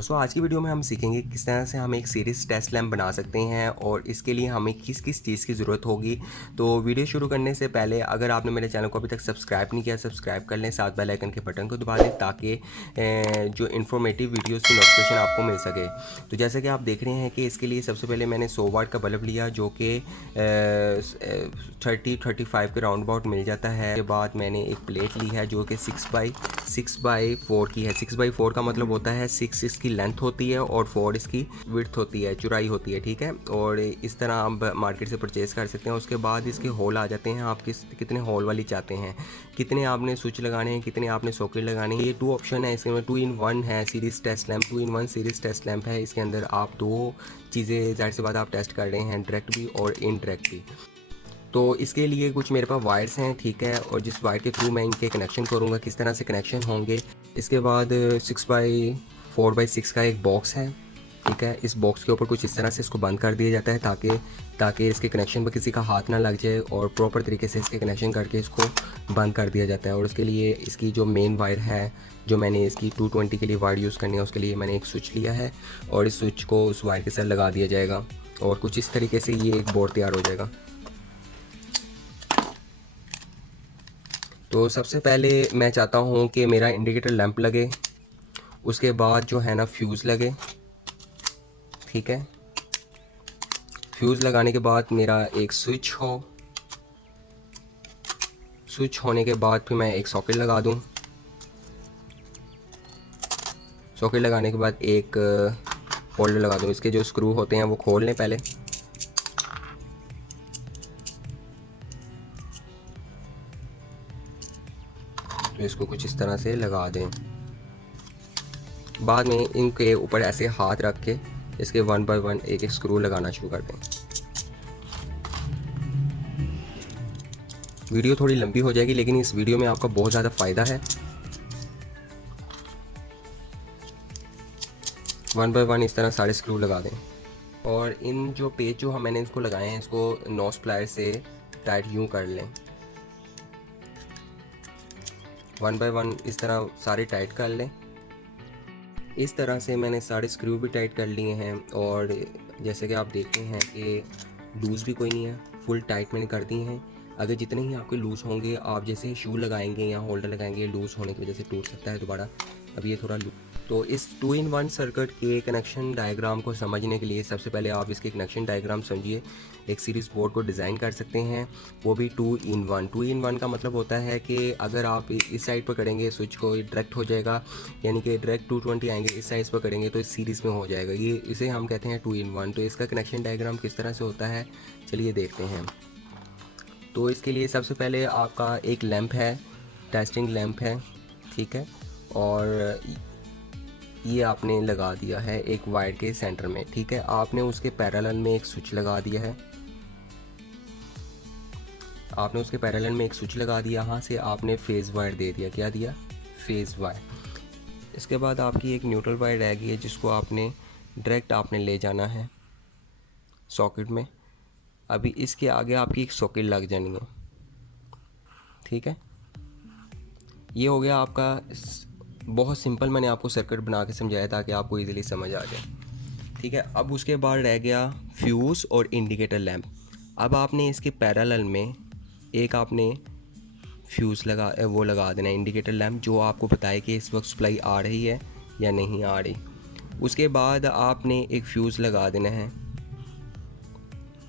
दोस्तों आज की वीडियो में हम सीखेंगे किस तरह से हम एक सीरीज टेस्ट लैम्प बना सकते हैं और इसके लिए हमें किस किस चीज़ की ज़रूरत होगी। तो वीडियो शुरू करने से पहले अगर आपने मेरे चैनल को अभी तक सब्सक्राइब नहीं किया, सब्सक्राइब कर लें, साथ बेल आइकन के बटन को दबा दें ताकि जो इन्फॉर्मेटिव वीडियोस की नोटिफिकेशन आपको मिल सके। तो जैसे कि आप देख रहे हैं कि इसके लिए सबसे पहले मैंने 100 वाट का बल्ब लिया जो कि 30-35 के राउंड अबाउट मिल जाता है। उसके बाद मैंने एक प्लेट ली है जो कि 6x4 की है। 6x4 का मतलब होता है 6 इसकी लेंथ होती है और 4 इसकी विड्थ होती है, चौड़ाई होती है, ठीक है। और इस तरह आप मार्केट से परचेज़ कर सकते हैं। उसके बाद इसके होल आ जाते हैं, आप कितने होल वाली चाहते हैं, कितने आपने स्विच लगाने हैं, कितने आपने सॉकेट लगाने हैं। ये 2 ऑप्शन है, इसमें 2 in 1 है series test lamp, 2 in 1 series test lamp है। इसके अंदर आप 2 चीज़ें ज़ाहिर सी बात आप टेस्ट कर रहे हैं, डायरेक्ट भी और इनडायरेक्ट भी। तो इसके लिए कुछ मेरे पास वायर्स हैं, ठीक है, और जिस वायर के थ्रू मैं इनके कनेक्शन करूँगा, किस तरह से कनेक्शन होंगे। इसके बाद 6x4x6 का एक बॉक्स है, ठीक है। इस बॉक्स के ऊपर कुछ इस तरह से इसको बंद कर दिया जाता है ताकि इसके कनेक्शन पर किसी का हाथ ना लग जाए और प्रॉपर तरीके से इसके कनेक्शन करके इसको बंद कर दिया जाता है। और उसके लिए इसकी जो मेन वायर है, जो मैंने इसकी 220 के लिए वायर यूज़ करनी है, उसके लिए मैंने एक स्विच लिया है और इस स्विच को उस वायर के साथ लगा दिया जाएगा और कुछ इस तरीके से ये एक बोर्ड तैयार हो जाएगा। तो सबसे पहले मैं चाहता हूँ कि मेरा इंडिकेटर लैंप लगे, उसके बाद जो है ना फ्यूज़ लगे, ठीक है। फ्यूज़ लगाने के बाद मेरा एक स्विच हो, स्विच होने के बाद फिर मैं एक सॉकेट लगा दूँ। सॉकेट लगाने के बाद एक होल्डर लगा दूँ। इसके जो स्क्रू होते हैं वो खोल लें पहले। तो इसको कुछ इस तरह से लगा दें। बाद में इनके ऊपर ऐसे हाथ रख के इसके 1 बाय 1 एक एक स्क्रू लगाना शुरू कर दें। वीडियो थोड़ी लंबी हो जाएगी लेकिन इस वीडियो में आपका बहुत ज़्यादा फ़ायदा है। 1 बाय 1 इस तरह सारे स्क्रू लगा दें और इन जो पेज जो मैंने इसको लगाए हैं इसको नॉस प्लायर से टाइट यूँ कर लें। 1 बाय 1 इस तरह सारे टाइट कर लें। इस तरह से मैंने सारे स्क्रू भी टाइट कर लिए हैं और जैसे कि आप देखते हैं कि लूज़ भी कोई नहीं है, फुल टाइट मैंने कर दिए हैं। अगर जितने ही आपके लूज़ होंगे, आप जैसे शू लगाएंगे या होल्डर लगाएंगे, लूज़ होने की वजह से टूट सकता है दोबारा। अब ये थोड़ा तो इस 2 in 1 सर्किट के कनेक्शन डायग्राम को समझने के लिए सबसे पहले आप इसके कनेक्शन डायग्राम समझिए। एक सीरीज़ बोर्ड को डिज़ाइन कर सकते हैं, वो भी 2 in 1। 2 in 1 का मतलब होता है कि अगर आप इस साइड पर करेंगे स्विच को डायरेक्ट हो जाएगा, यानी कि डायरेक्ट 220 आएंगे, इस साइज़ पर करेंगे तो इस सीरीज़ में हो जाएगा। ये इसे हम कहते हैं 2 in 1। तो इसका कनेक्शन डायग्राम किस तरह से होता है चलिए देखते हैं। तो इसके लिए सबसे पहले आपका एक लैंप है, टेस्टिंग लैंप है, ठीक है, और ये आपने लगा दिया है एक वायर के सेंटर में, ठीक है। आपने उसके पैरेलल में एक स्विच लगा दिया है, आपने उसके पैरेलल में एक स्विच लगा दिया। यहाँ से आपने फेज़ वायर दे दिया, क्या दिया, फेज़ वायर। इसके बाद आपकी एक न्यूट्रल वायर रह गई है जिसको आपने डायरेक्ट आपने ले जाना है सॉकेट में। अभी इसके आगे आपकी एक सॉकेट लग जानी है, ठीक है। ये हो गया आपका बहुत सिंपल, मैंने आपको सर्किट बना के समझाया ताकि आपको इजीली समझ आ जाए, ठीक है। अब उसके बाद रह गया फ्यूज़ और इंडिकेटर लैंप। अब आपने इसके पैरेलल में एक आपने फ्यूज़ वो लगा देना है, इंडिकेटर लैंप, जो आपको बताए कि इस वक्त सप्लाई आ रही है या नहीं आ रही। उसके बाद आपने एक फ्यूज़ लगा देना है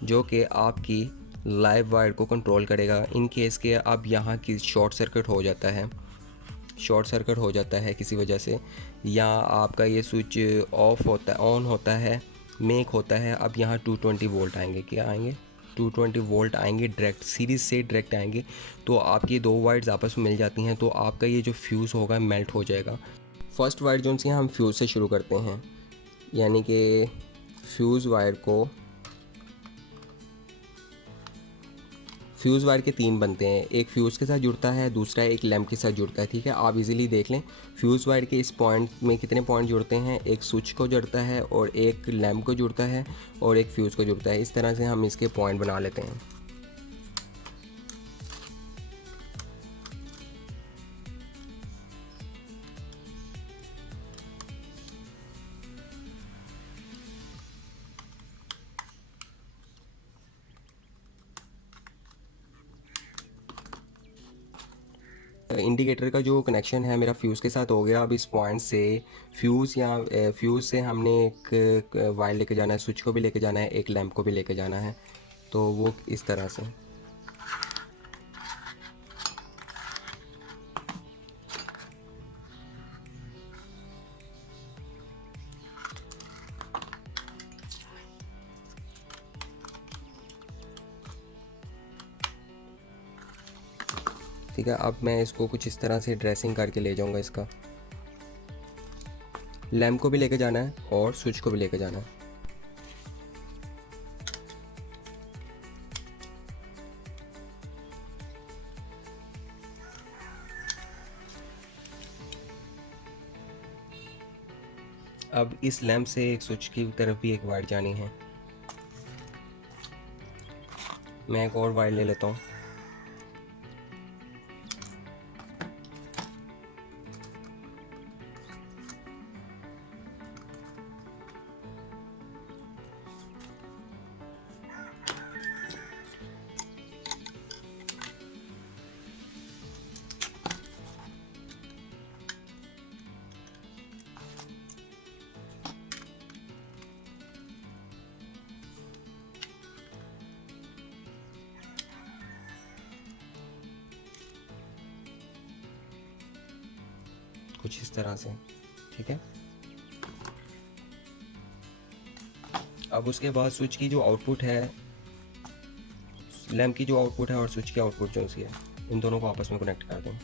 जो कि आपकी लाइव वायर को कंट्रोल करेगा इन केस के अब यहाँ की शॉर्ट सर्किट हो जाता है, शॉर्ट सर्किट हो जाता है किसी वजह से, या आपका ये स्विच ऑफ होता है, ऑन होता है, मेक होता है। अब यहाँ 220 वोल्ट आएंगे, क्या आएंगे, 220 वोल्ट आएंगे, डायरेक्ट सीरीज़ से डायरेक्ट आएंगे। तो आपकी 2 वायर्स आपस में मिल जाती हैं तो आपका ये जो फ्यूज़ होगा मेल्ट हो जाएगा। फर्स्ट वायर जो सी हम फ्यूज़ से शुरू करते हैं, यानी कि फ्यूज़ वायर को, फ्यूज़ वायर के 3 बनते हैं, एक फ्यूज़ के साथ जुड़ता है, दूसरा एक लैंप के साथ जुड़ता है, ठीक है। आप इजीली देख लें फ्यूज़ वायर के इस पॉइंट में कितने पॉइंट जुड़ते हैं, एक स्विच को जुड़ता है और एक लैंप को जुड़ता है और एक फ्यूज़ को जुड़ता है। इस तरह से हम इसके पॉइंट बना लेते हैं। इंडिकेटर का जो कनेक्शन है मेरा फ्यूज़ के साथ हो गया। अब इस पॉइंट से फ्यूज़ से हमने एक वायर लेके जाना है, स्विच को भी लेके जाना है, एक लैंप को भी लेके जाना है। तो वो इस तरह से। ठीक है, अब मैं इसको कुछ इस तरह से ड्रेसिंग करके ले जाऊंगा। इसका लैंप को भी लेके जाना है और स्विच को भी लेके जाना है। अब इस लैंप से एक स्विच की तरफ भी एक वायर जानी है। मैं एक और वायर ले लेता हूँ। कुछ इस तरह से। ठीक है, अब उसके बाद स्विच की जो आउटपुट है, लैंप की जो आउटपुट है और स्विच की आउटपुट जो सी है, इन दोनों को आपस में कनेक्ट कर दें।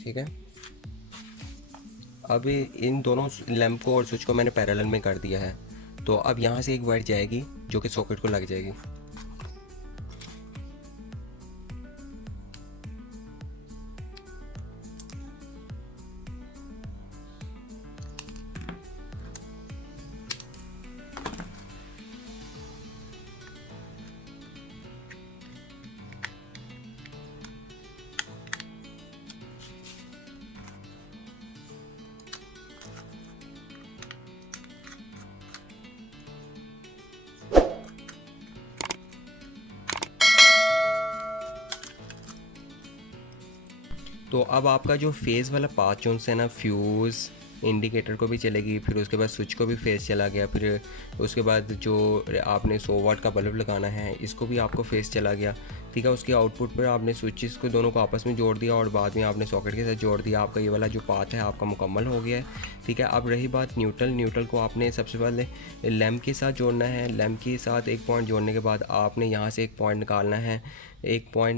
ठीक है, अब इन दोनों लैंप को और स्विच को मैंने पैरेलल में कर दिया है। तो अब यहाँ से एक वायर जाएगी जो कि सॉकेट को लग जाएगी। तो अब आपका जो फेज़ वाला पाथ जो है ना, फ्यूज़ इंडिकेटर को भी चलेगी, फिर उसके बाद स्विच को भी फेज़ चला गया, फिर उसके बाद जो आपने 100 वाट का बल्ब लगाना है इसको भी आपको फेज़ चला गया। ठीक है, उसके आउटपुट पर आपने स्विचेस को दोनों को आपस में जोड़ दिया और बाद में आपने सॉकेट के साथ जोड़ दिया। आपका ये वाला जो पाथ है आपका मुकम्मल हो गया है। ठीक है, अब रही बात न्यूट्रल को आपने सबसे पहले लैंप के साथ जोड़ना है। लैंप के साथ एक पॉइंट जोड़ने के बाद आपने यहाँ से एक पॉइंट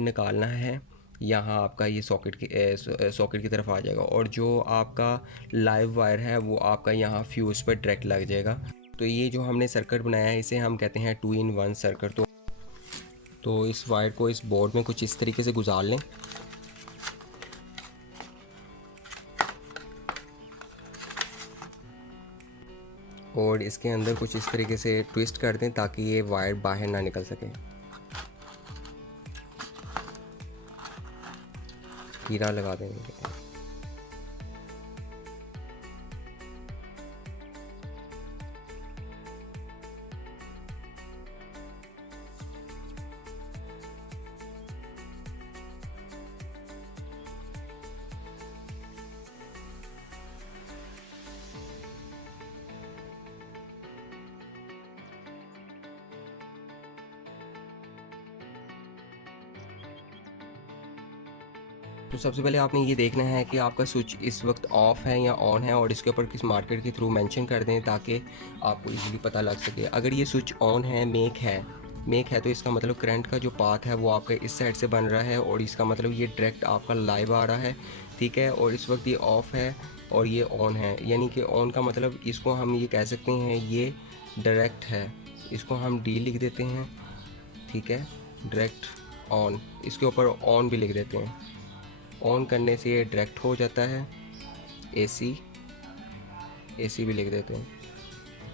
निकालना है। यहाँ आपका ये सॉकेट की तरफ आ जाएगा और जो आपका लाइव वायर है वो आपका यहाँ फ्यूज़ पर डायरेक्ट लग जाएगा। तो ये जो हमने सर्किट बनाया है इसे हम कहते हैं 2-in-1 सर्किट। तो इस वायर को इस बोर्ड में कुछ इस तरीके से गुजार लें और इसके अंदर कुछ इस तरीके से ट्विस्ट कर दें ताकि ये वायर बाहर ना निकल सके। हीरा लगा देंगे। तो सबसे पहले आपने ये देखना है कि आपका स्विच इस वक्त ऑफ़ है या ऑन है और इसके ऊपर किस मार्केट के थ्रू मेंशन कर दें ताकि आपको इजीली पता लग सके। अगर ये स्विच ऑन है, मेक है तो इसका मतलब करंट का जो पाथ है वो आपके इस साइड से बन रहा है और इसका मतलब ये डायरेक्ट आपका लाइव आ रहा है। ठीक है, और इस वक्त ये ऑफ़ है और ये ऑन है, यानी कि ऑन का मतलब इसको हम ये कह सकते हैं ये डायरेक्ट है। इसको हम डी लिख देते हैं, ठीक है। डायरेक्ट ऑन, इसके ऊपर ऑन भी लिख देते हैं। ऑन करने से ये डायरेक्ट हो जाता है। एसी भी लिख देते हैं।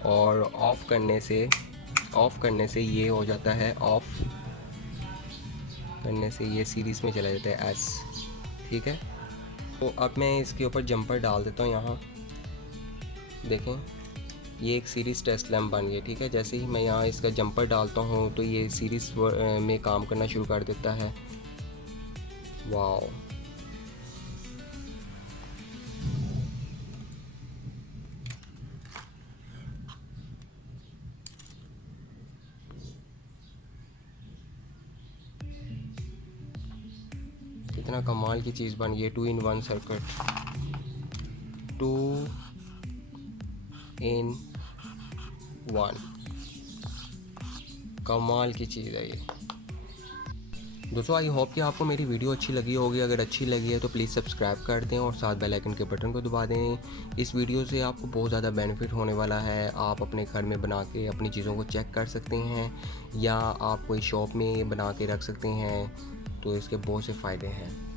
और ऑफ़ करने से ये हो जाता है ऑफ़ करने से ये सीरीज़ में चला जाता है एस, ठीक है। तो अब मैं इसके ऊपर जंपर डाल देता हूँ। यहाँ देखें, ये एक सीरीज़ टेस्ट लैम्प बन गई, ठीक है। जैसे ही मैं यहाँ इसका जंपर डालता हूँ तो ये सीरीज़ में काम करना शुरू कर देता है। वाओ, कितना कमाल की चीज़ बन गई है। 2-in-1 सर्किट, 2-in-1, कमाल की चीज़ है ये। दोस्तों आई होप कि आपको मेरी वीडियो अच्छी लगी होगी। अगर अच्छी लगी है तो प्लीज़ सब्सक्राइब कर दें और साथ बेल आइकन के बटन को दबा दें। इस वीडियो से आपको बहुत ज़्यादा बेनिफिट होने वाला है। आप अपने घर में बना के अपनी चीज़ों को चेक कर सकते हैं, या आप कोई शॉप में बना के रख सकते हैं। तो इसके बहुत से फ़ायदे हैं।